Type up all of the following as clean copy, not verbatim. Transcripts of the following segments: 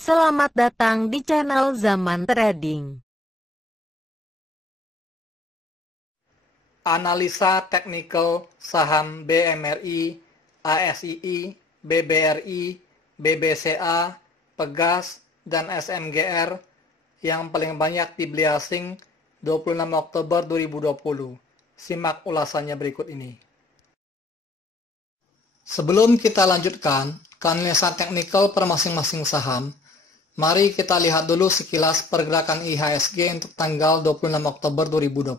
Selamat datang di channel Zaman Trading. Analisa teknikal saham BMRI, ASII, BBRI, BBCA, Pegas, dan SMGR yang paling banyak dibeli asing 26 Oktober 2020. Simak ulasannya berikut ini. Sebelum kita lanjutkan ke analisa teknikal per masing-masing saham, mari kita lihat dulu sekilas pergerakan IHSG untuk tanggal 26 Oktober 2020.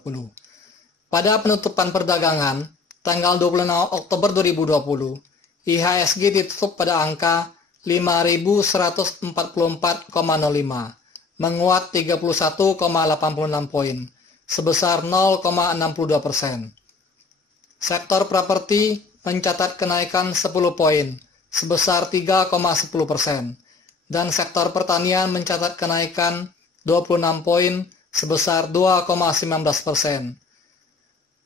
Pada penutupan perdagangan, tanggal 26 Oktober 2020, IHSG ditutup pada angka 5.144,05, menguat 31,86 poin, sebesar 0,62%. Sektor properti mencatat kenaikan 10 poin, sebesar 3,10%, dan sektor pertanian mencatat kenaikan 26 poin, sebesar 2,19%.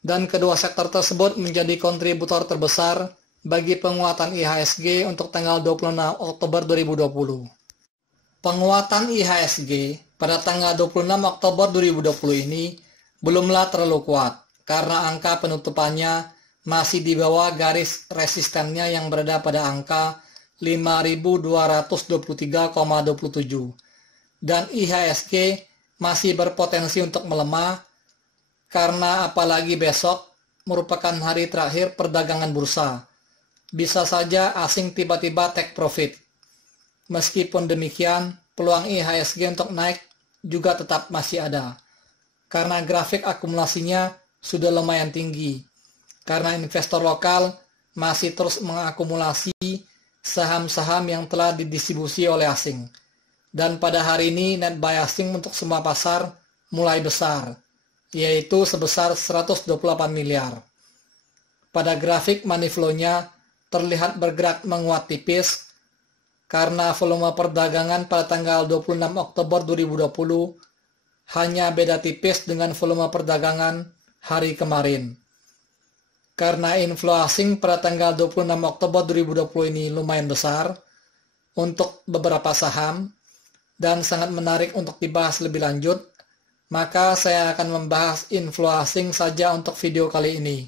Dan kedua sektor tersebut menjadi kontributor terbesar bagi penguatan IHSG untuk tanggal 26 Oktober 2020. Penguatan IHSG pada tanggal 26 Oktober 2020 ini belumlah terlalu kuat karena angka penutupannya masih di bawah garis resistennya yang berada pada angka 5.223,27 dan IHSG masih berpotensi untuk melemah karena apalagi besok merupakan hari terakhir perdagangan bursa. Bisa saja asing tiba-tiba take profit. Meskipun demikian, peluang IHSG untuk naik juga tetap masih ada karena grafik akumulasinya sudah lumayan tinggi. Karena investor lokal masih terus mengakumulasi saham-saham yang telah didistribusi oleh asing. Dan pada hari ini net buy asing untuk semua pasar mulai besar, yaitu sebesar 128 miliar. Pada grafik money flow-nya terlihat bergerak menguat tipis karena volume perdagangan pada tanggal 26 Oktober 2020 hanya beda tipis dengan volume perdagangan hari kemarin. Karena inflow asing pada tanggal 26 Oktober 2020 ini lumayan besar untuk beberapa saham dan sangat menarik untuk dibahas lebih lanjut, maka saya akan membahas inflow asing saja untuk video kali ini.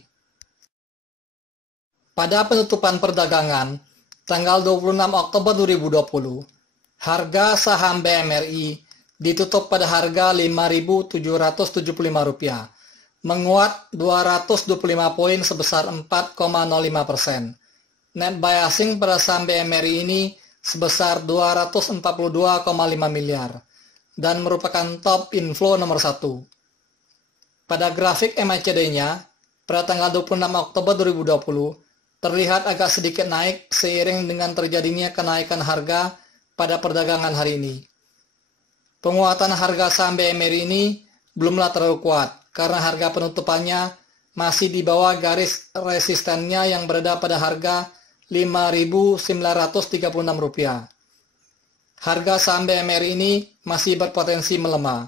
Pada penutupan perdagangan tanggal 26 Oktober 2020, harga saham BMRI ditutup pada harga Rp5.775, menguat 225 poin sebesar 4,05%. Net buy asing pada saham BMRI ini sebesar 242,5 miliar dan merupakan top inflow nomor 1. Pada grafik MACD-nya pada tanggal 26 Oktober 2020 terlihat agak sedikit naik seiring dengan terjadinya kenaikan harga pada perdagangan hari ini. Penguatan harga saham BMRI ini belumlah terlalu kuat karena harga penutupannya masih di bawah garis resistennya yang berada pada harga Rp5.936. Harga saham BMRI ini masih berpotensi melemah.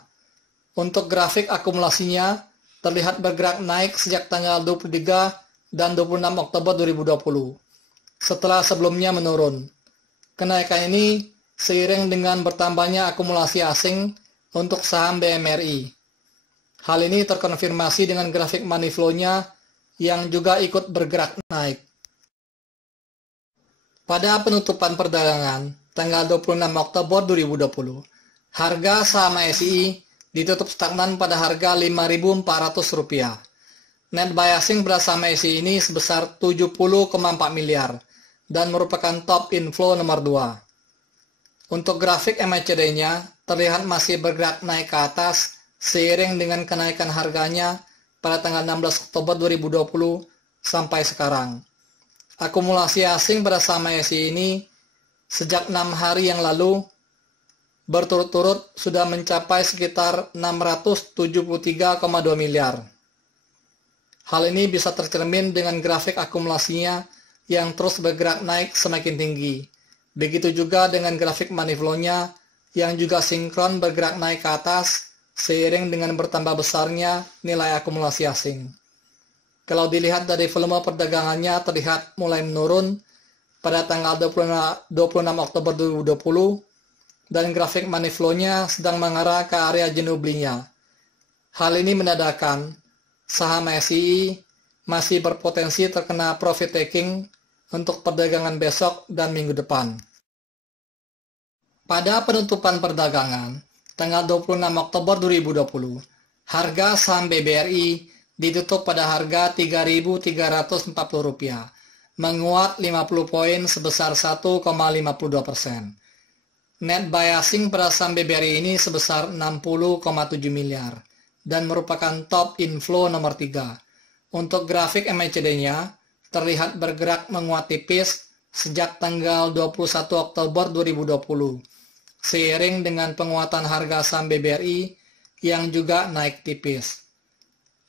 Untuk grafik akumulasinya terlihat bergerak naik sejak tanggal 23 dan 26 Oktober 2020, setelah sebelumnya menurun. Kenaikan ini seiring dengan bertambahnya akumulasi asing untuk saham BMRI. Hal ini terkonfirmasi dengan grafik money flow-nya yang juga ikut bergerak naik. Pada penutupan perdagangan tanggal 26 Oktober 2020, harga saham ASI ditutup stagnan pada harga Rp5.400. Net buy asing pada saham ASI ini sebesar 70,4 miliar dan merupakan top inflow nomor 2. Untuk grafik MACD-nya terlihat masih bergerak naik ke atas seiring dengan kenaikan harganya pada tanggal 16 Oktober 2020 sampai sekarang. Akumulasi asing pada saham ASI ini sejak 6 hari yang lalu berturut-turut sudah mencapai sekitar 673,2 miliar. Hal ini bisa tercermin dengan grafik akumulasinya yang terus bergerak naik semakin tinggi. Begitu juga dengan grafik money flow-nya yang juga sinkron bergerak naik ke atas seiring dengan bertambah besarnya nilai akumulasi asing. Kalau dilihat dari volume perdagangannya terlihat mulai menurun pada tanggal 26 Oktober 2020 dan grafik money flow-nya sedang mengarah ke area jenuh belinya. Hal ini menandakan saham SII masih berpotensi terkena profit taking untuk perdagangan besok dan minggu depan. Pada penutupan perdagangan, tanggal 26 Oktober 2020, harga saham BBRI ditutup pada harga Rp3.340, menguat 50 poin sebesar 1,52%. Net buy asing pada saham BBRI ini sebesar 60,7 miliar dan merupakan top inflow nomor 3. Untuk grafik MACD-nya terlihat bergerak menguat tipis sejak tanggal 21 Oktober 2020, seiring dengan penguatan harga saham BBRI yang juga naik tipis.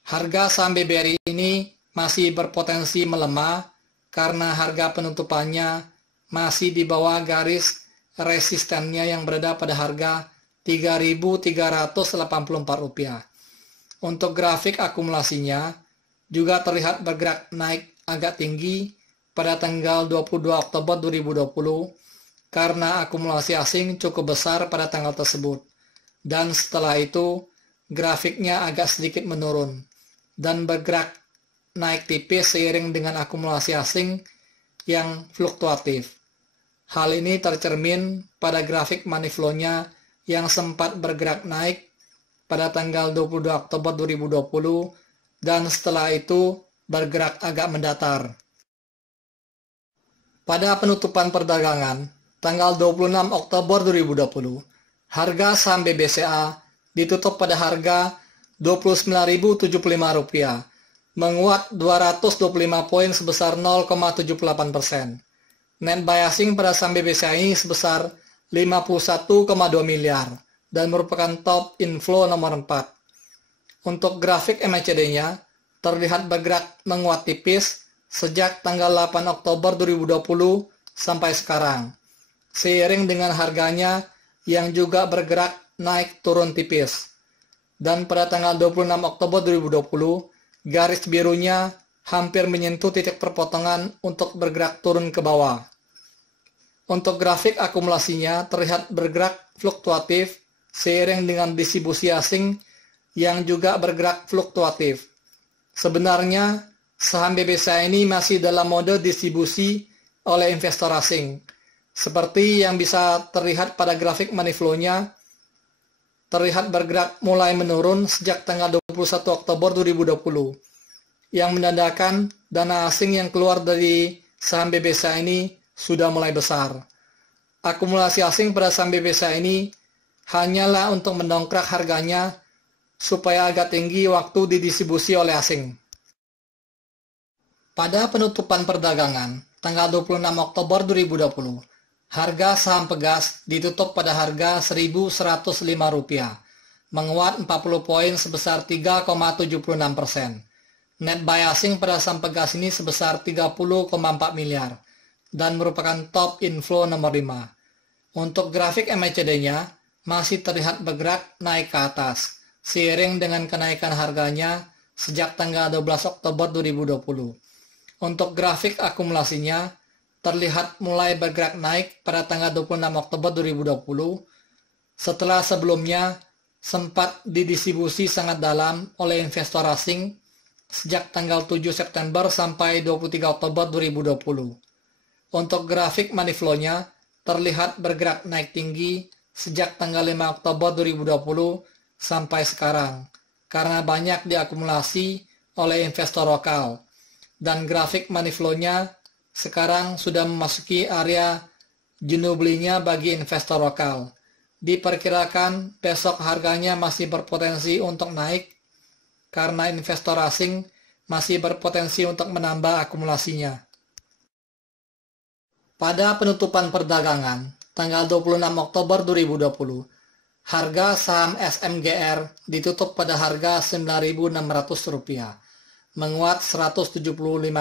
Harga saham BBRI ini masih berpotensi melemah karena harga penutupannya masih di bawah garis resistennya yang berada pada harga Rp3.384. Untuk grafik akumulasinya juga terlihat bergerak naik agak tinggi pada tanggal 22 Oktober 2020 karena akumulasi asing cukup besar pada tanggal tersebut. Dan setelah itu grafiknya agak sedikit menurun dan bergerak naik tipis seiring dengan akumulasi asing yang fluktuatif. Hal ini tercermin pada grafik money flow-nya yang sempat bergerak naik pada tanggal 22 Oktober 2020 dan setelah itu bergerak agak mendatar. Pada penutupan perdagangan, tanggal 26 Oktober 2020, harga saham BBCA ditutup pada harga Rp29.075, menguat 225 poin sebesar 0,78%. Net buy asing pada saham BBCA ini sebesar 51,2 miliar dan merupakan top inflow nomor 4. Untuk grafik MACD-nya terlihat bergerak menguat tipis sejak tanggal 8 Oktober 2020 sampai sekarang, seiring dengan harganya yang juga bergerak naik turun tipis. Dan pada tanggal 26 Oktober 2020, garis birunya hampir menyentuh titik perpotongan untuk bergerak turun ke bawah. Untuk grafik akumulasinya terlihat bergerak fluktuatif seiring dengan distribusi asing yang juga bergerak fluktuatif. Sebenarnya, saham BBCA ini masih dalam mode distribusi oleh investor asing. Seperti yang bisa terlihat pada grafik money flow-nya, terlihat bergerak mulai menurun sejak tanggal 21 Oktober 2020, yang menandakan dana asing yang keluar dari saham BBCA ini sudah mulai besar. Akumulasi asing pada saham BBCA ini hanyalah untuk mendongkrak harganya supaya agak tinggi waktu didistribusi oleh asing. Pada penutupan perdagangan, tanggal 26 Oktober 2020, harga saham Pegas ditutup pada harga Rp1.105, menguat 40 poin sebesar 3,76%. Net buy asing pada saham Pegas ini sebesar 30,4 miliar dan merupakan top inflow nomor 5. Untuk grafik MACD-nya masih terlihat bergerak naik ke atas, seiring dengan kenaikan harganya sejak tanggal 12 Oktober 2020. Untuk grafik akumulasinya terlihat mulai bergerak naik pada tanggal 26 Oktober 2020 setelah sebelumnya sempat didistribusi sangat dalam oleh investor asing sejak tanggal 7 September sampai 23 Oktober 2020. Untuk grafik money flow-nya terlihat bergerak naik tinggi sejak tanggal 5 Oktober 2020 sampai sekarang karena banyak diakumulasi oleh investor lokal. Dan grafik money flow-nya sekarang sudah memasuki area jenuh belinya bagi investor lokal. Diperkirakan besok harganya masih berpotensi untuk naik karena investor asing masih berpotensi untuk menambah akumulasinya. Pada penutupan perdagangan, tanggal 26 Oktober 2020, harga saham SMGR ditutup pada harga Rp9.600, menguat 175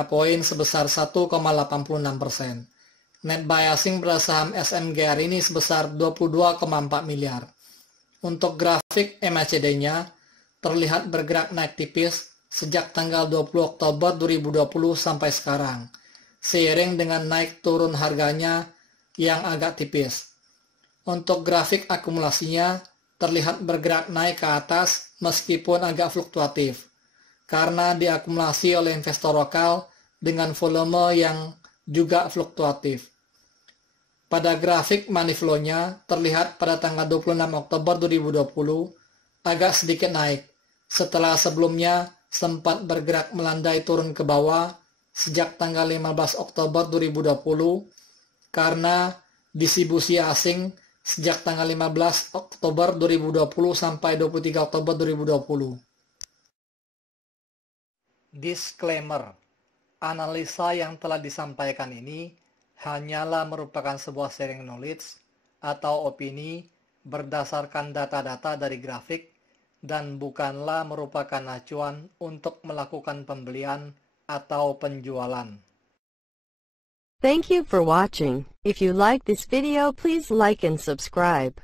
poin sebesar 1,86%. Net buy asing pada saham SMGR ini sebesar 22,4 miliar. Untuk grafik MACD-nya terlihat bergerak naik tipis sejak tanggal 20 Oktober 2020 sampai sekarang, seiring dengan naik turun harganya yang agak tipis. Untuk grafik akumulasinya terlihat bergerak naik ke atas meskipun agak fluktuatif, karena diakumulasi oleh investor lokal dengan volume yang juga fluktuatif. Pada grafik money flow-nya terlihat pada tanggal 26 Oktober 2020 agak sedikit naik, setelah sebelumnya sempat bergerak melandai turun ke bawah sejak tanggal 15 Oktober 2020 karena distribusi asing sejak tanggal 15 Oktober 2020 sampai 23 Oktober 2020. Disclaimer, analisa yang telah disampaikan ini hanyalah merupakan sebuah sharing knowledge atau opini berdasarkan data-data dari grafik dan bukanlah merupakan acuan untuk melakukan pembelian atau penjualan. Thank you for watching. If you like this video, please like and subscribe.